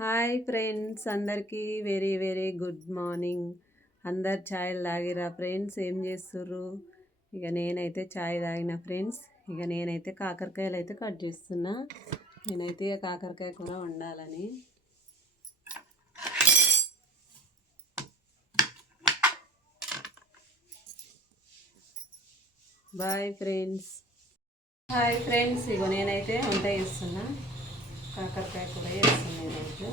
Hi friends, అందరికీ very very good morning. అందరు ఛాయలు తాగిరా ఫ్రెండ్స్? ఏం చేస్తుర్రు? ఇక నేనైతే ఛాయ్ తాగిన ఫ్రెండ్స్. ఇక నేనైతే కాకరకాయలు అయితే కట్ చేస్తున్నా. నేనైతే ఇక కాకరకాయ కూర వండాలని. Bye friends. హాయ్ ఫ్రెండ్స్, ఇగో నేనైతే వంట చేస్తున్నా. కాకరకాయ కూర చేస్తున్నా నేనైతే.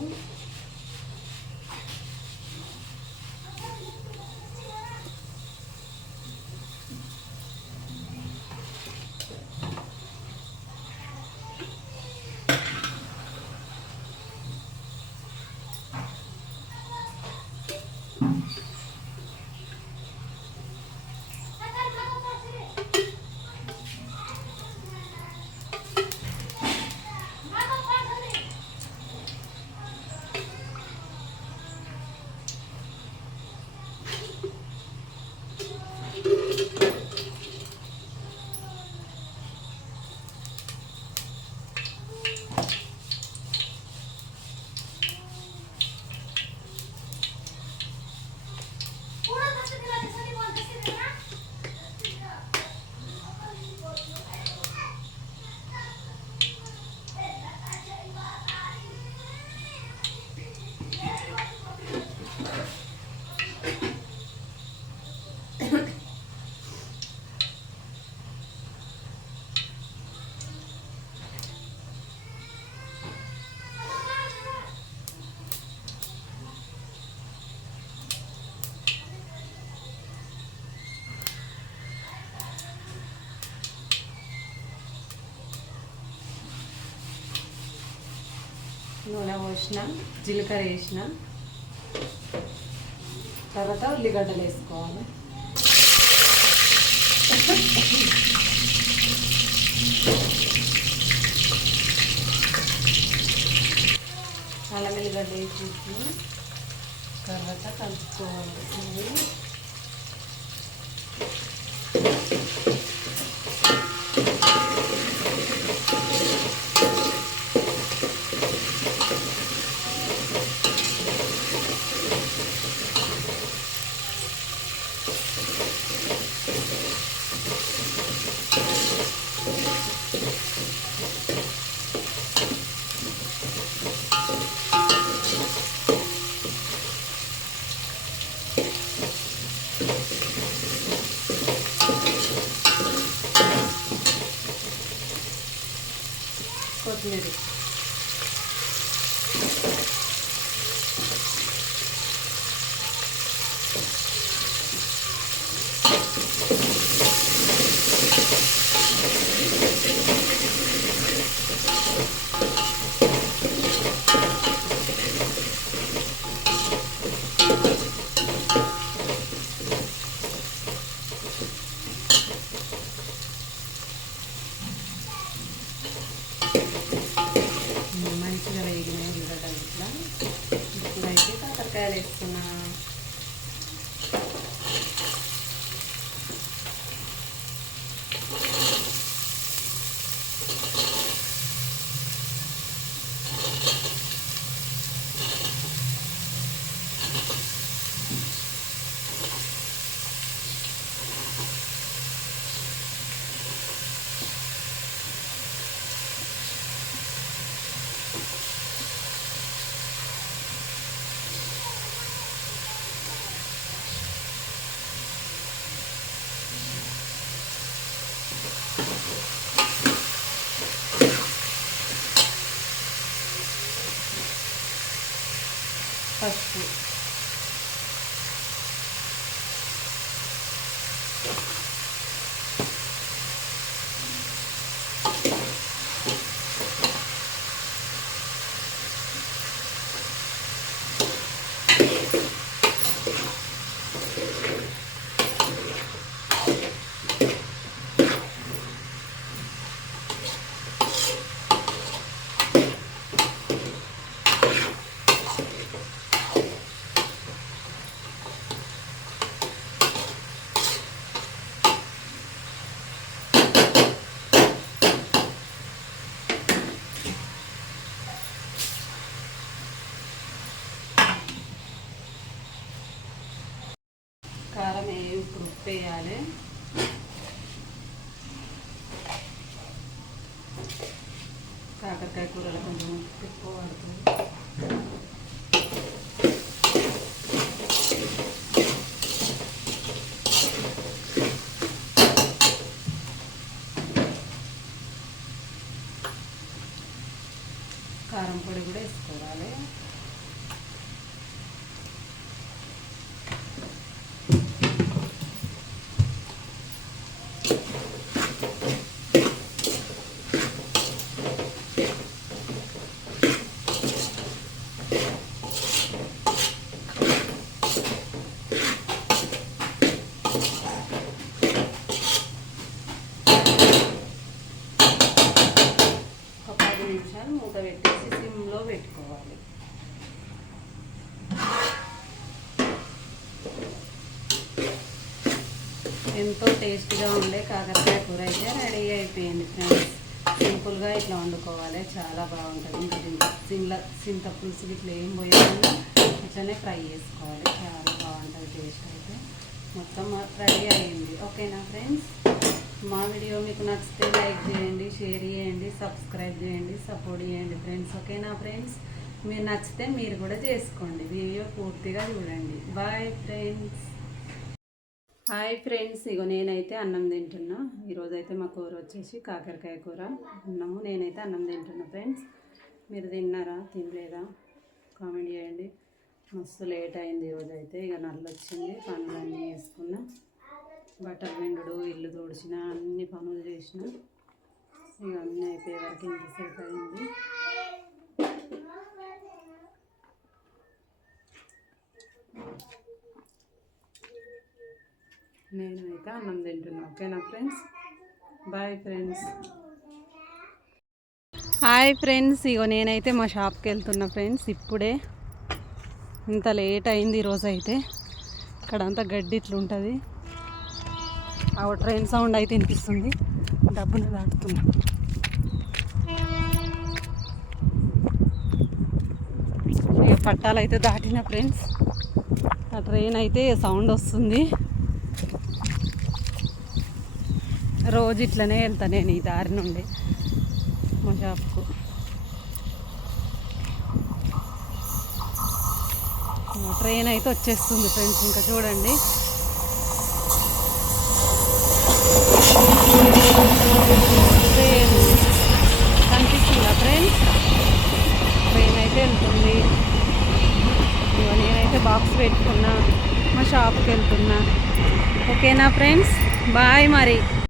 నూనె పోసిన, జీలకర్ర వేసిన, తర్వాత ఉల్లిగడ్డలు వేసుకోవాలి. అల్లం ఎల్లిగడ్డ వేసి తర్వాత కలుపుకోవాలి. కొత్తిమీర మంచిగా వేగినాయి ఉల్లిగడ్డలు. ఇప్పుడైతే కాకరకాయలు వేసుకున్నా. పసుపు, వేయాలి. కాకరకాయ కూరలో కొంచెం ఎక్కువ పడుతుంది. కారం పొడి కూడా వేసుకోవాలి. ఒక 10 నిమిషాలు మూత పెట్టేసి సిమ్లో పెట్టుకోవాలి. ఎంతో టేస్ట్గా ఉండే కాకరకాయ కూర అయితే రెడీ అయిపోయింది ఫ్రెండ్స్. సింపుల్గా ఇట్లా వండుకోవాలి, చాలా బాగుంటుంది. ఇంకా చింత పులుసు ఇట్లా ఏం పోయకుండా ఇట్లనే ఫ్రై చేసుకోవాలి, చాలా బాగుంటుంది టేస్ట్. అయితే మొత్తం రెడీ అయ్యింది. ఓకేనా ఫ్రెండ్స్, మా వీడియో మీకు నచ్చితే లైక్ చేయండి, షేర్ చేయండి, సబ్స్క్రైబ్ చేయండి, సపోర్ట్ చేయండి ఫ్రెండ్స్. ఓకేనా ఫ్రెండ్స్, మీరు నచ్చితే మీరు కూడా చేసుకోండి. వీడియో పూర్తిగా చూడండి. Bye friends. హాయ్ ఫ్రెండ్స్, ఇగో నేనైతే అన్నం తింటున్నా. ఈరోజైతే మా కూర వచ్చేసి కాకరకాయ కూర అన్నము. నేనైతే అన్నం తింటున్నా ఫ్రెండ్స్. మీరు తిన్నారా తినలేదా కామెంట్ చేయండి. మస్తు లేట్ అయింది ఈరోజైతే. ఇక నల్లు వచ్చింది, పనులన్నీ వేసుకున్నా, బట్టలు పిండుడు, ఇల్లు తుడిచిన, అన్ని పనులు చేసిన. ఇక అన్నీ అయిపోయే వరకు ఇంతసేపు అయింది. నేనైతే అన్నం తింటున్నా. ఓకేనా friends, bye friends. Hi friends, ఇగో నేనైతే మా షాప్కి వెళ్తున్నా ఫ్రెండ్స్. ఇప్పుడే ఇంత లేట్ అయింది ఈరోజు అయితే. ఇక్కడ అంతా గడ్డి ఇట్లుంటుంది. ఆ ట్రైన్ సౌండ్ అయితే వినిపిస్తుంది. డబ్బులు దాటుతున్నా. ఇక పట్టాలైతే దాటిన ఫ్రెండ్స్. ఆ ట్రైన్ అయితే సౌండ్ వస్తుంది. రోజు ఇట్లనే వెళ్తా నేను ఈ దారి నుండి మా షాప్కు. ట్రైన్ అయితే వచ్చేస్తుంది ఫ్రెండ్స్. ఇంకా చూడండి, ట్రైన్ కనిపిస్తుందా ఫ్రెండ్స్? ట్రైన్ అయితే వెళ్తుంది. నేనైతే బాక్స్ పెట్టుకున్నా, మా షాప్కి వెళ్తున్నా. ఓకేనా ఫ్రెండ్స్, బాయ్ మరి.